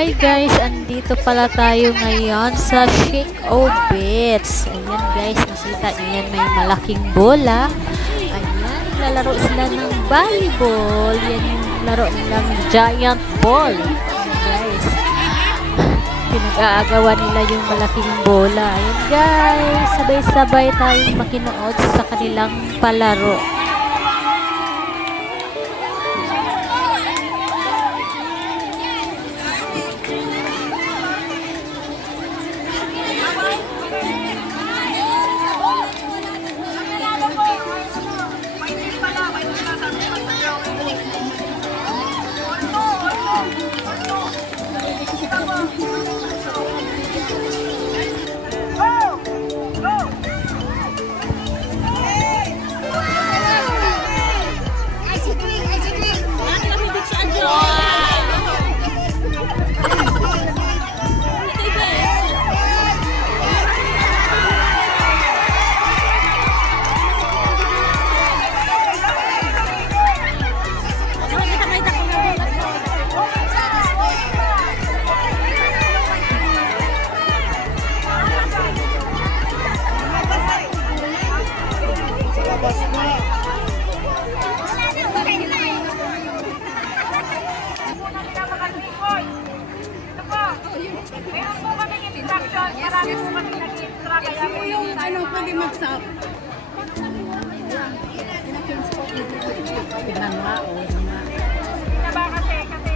Hi guys, andito pala tayo ngayon sa Shake-O Beach. Ayan guys, nakita nyo yan, may malaking bola. Ayan, lalaro sila ng volleyball. Yan yung laro nilang giant ball. Ayan guys, pinag-aagawan nila yung malaking bola. Ayan guys, sabay-sabay tayong makinood sa kanilang palaro.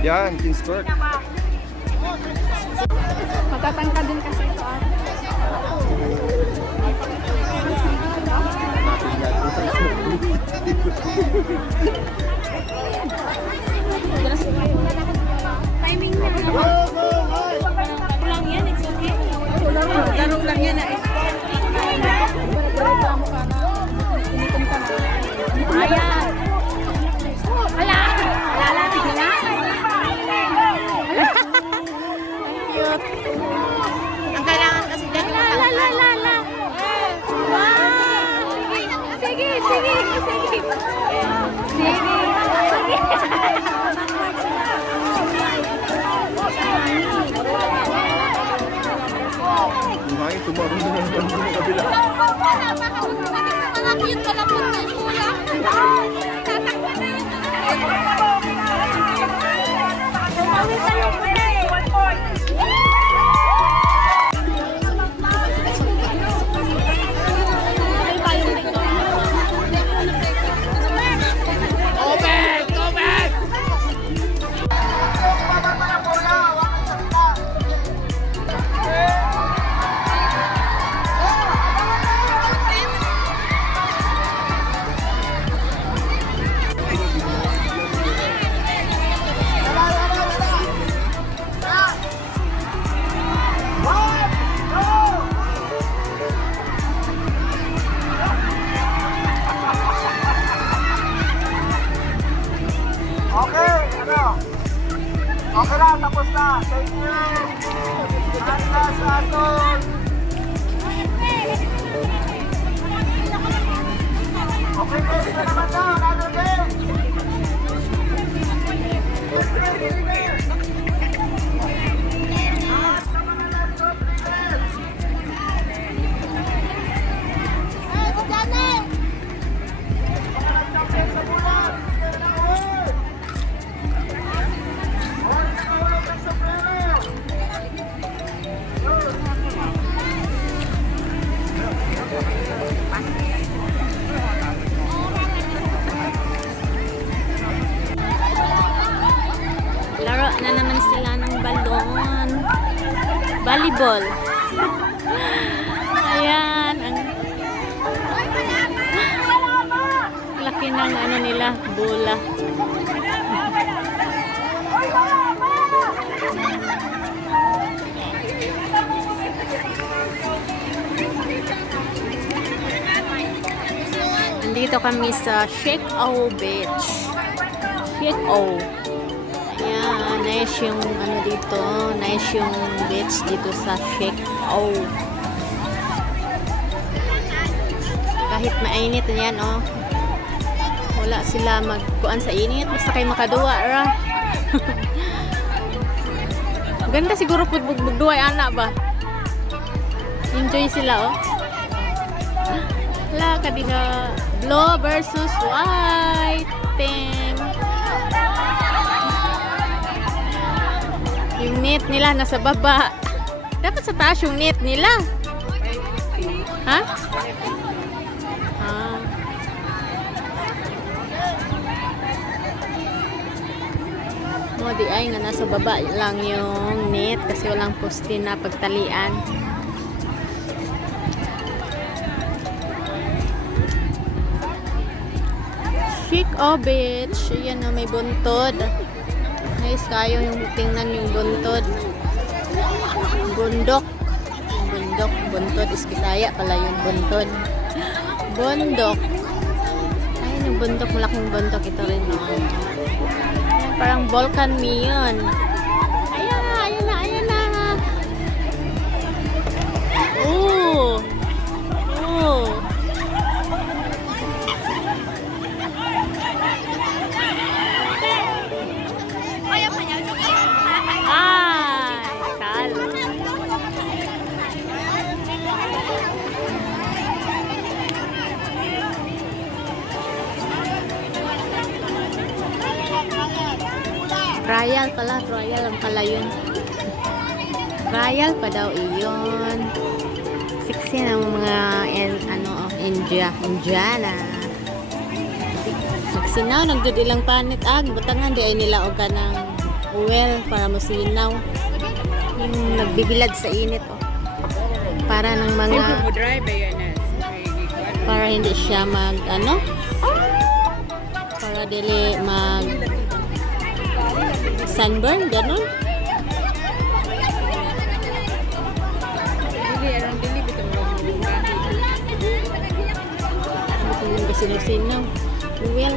Yan, King's Court. Matatangka din kasi ito. Timing na. Kulang yan, it's okay. Laro lang yan eh. Ayan. Wala. Lalatig na lang. Ang kailangan kasi dyan yung la. Wow! Sige. Lumayan, tumarong na naman sa kabila. Mga cute pala po ng kuya. Tatakbo na yun. Okay na, tapos na. Thank you. Handa sa aton. Okay, guys, na naman na. Another game. Laro na naman sila ng balon. Volleyball. Ayan. Ang laki ng ano nila, bola. Nandito kami sa Shake-O Beach. Shake-O. Ayan, nice yung ano dito, nice yung beach dito sa Shake-O. Kahit mainit yan, oh. Wala sila magkuan sa init, basta kayo makaduwa ra. Ganda siguro po bugduay anak ba? Enjoy sila oh. Wala ka diha. Blue versus white team. Yung net nila nasa baba. Dapat sa taas yung net nila. Ha? Ah. Mo di ay nga nasa baba lang yung net kasi walang poste na pagtalian. Chick Beach. Ayan na may buntod. Nice kayo yung tingnan yung buntod. Bundok. Yung bundok. Buntod. Iskisaya pala yung buntod. Bundok. Ayun yung bundok. Malaking bundok. Ito rin. No? Ayan, parang volcan yun. Ayan na. Ayan na. Ayan na. Oh. Oh. Ay, talo. Trial pala, trial lang pala yun. Trial pa daw iyon. Sexy na mga Indiana. Magsinaw, nagdud ilang panit butangan di ay nila og kanang oil para masinaw. Yung nagbibilad sa init oh. Para ng mga para hindi siya mag para dili mag sunburn ganun. Ito yung kasinaw-sinaw. Well.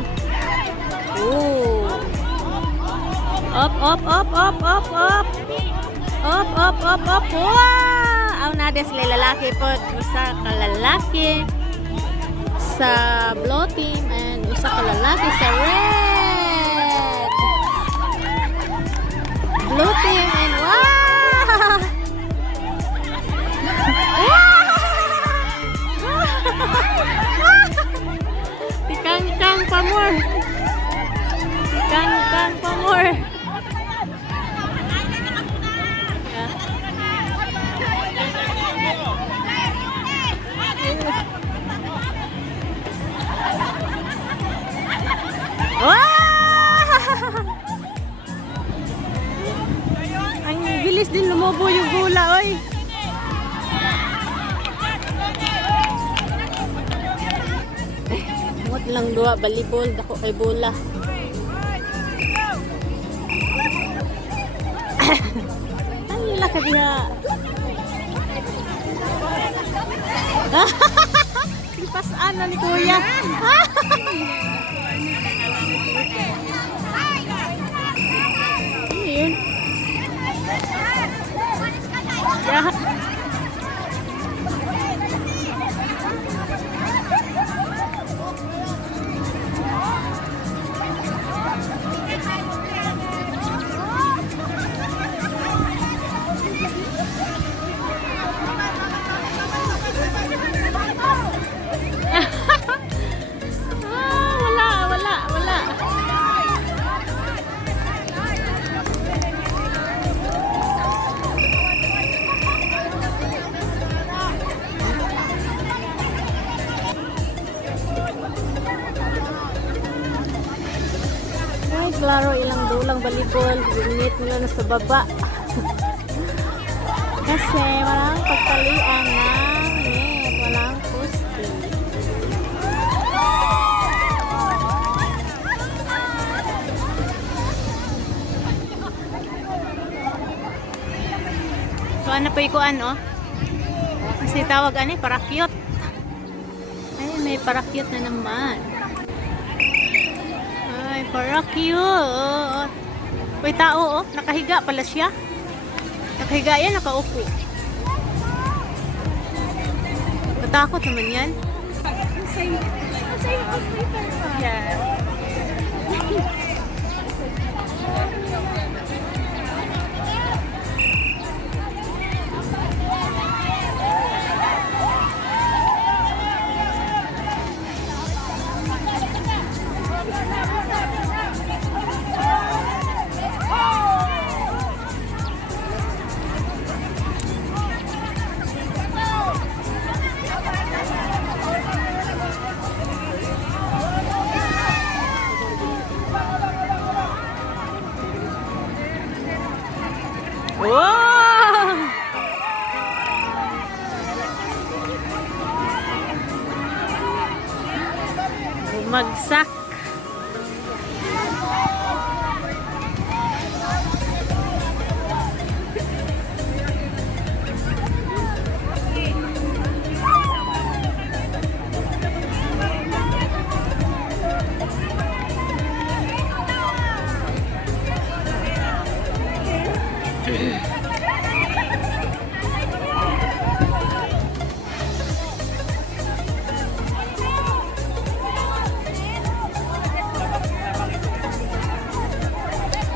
Oh. Up, up, up, up, up, up. Up, up, up, up. Wow! Ang nada sila lalaki po. Usa ka lalaki sa blue team and usa ka lalaki sa red. Blue team and wow! Tikang pa more. Tikang pa more. Ang bilis din lumobo yung gula, oy. Mot lang dua balibol dako kay bola. Ang laka diha. Ipasaan na ni kuya. Yun. Yeah. Wala. Ay, klaro ilang dulang balibol. Init nila na sa baba. Kasi walang pagtalian ng net. Walang poste. So ano pa ikuan oh? Kasi tawag parakyot. Ay, may parakyot na naman. Ay, parakyot. May tao oh, nakahiga pala siya. Nakahiga yan, nakaupo. Matakot naman yan. Yeah. Bagsak.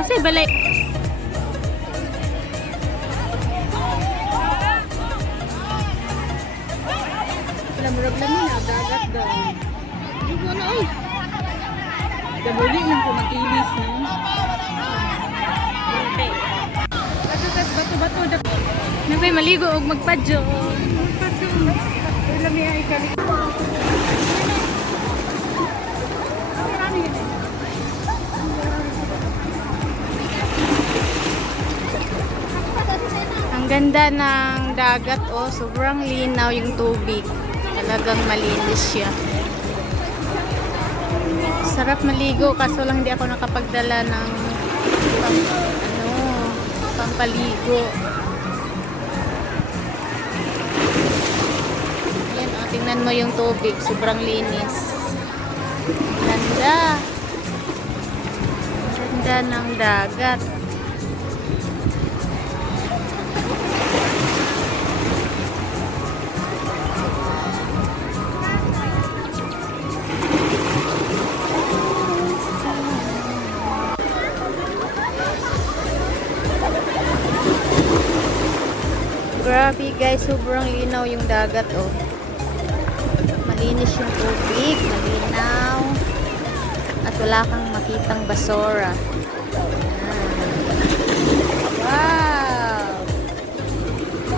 Kasi balay. Lamurag lang yun, agagat daw. Hindi ko na, oy. Dabuli lang ko matilis, no? Patutas, bato-bato. Nabay maligo og magpadyo. Wala may ay kalik. Ang ganda ng dagat, oh. Sobrang linaw yung tubig. Talagang malinis siya. Sarap maligo, kaso lang hindi ako nakapagdala ng pampaligo. Yan, oh, tingnan mo yung tubig. Sobrang linis. Ganda. Ganda ng dagat. Grabe guys, sobrang linaw yung dagat, oh. Malinis yung tubig, malinaw. At wala kang makitang basura. Wow!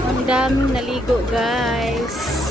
Ang daming naligo guys.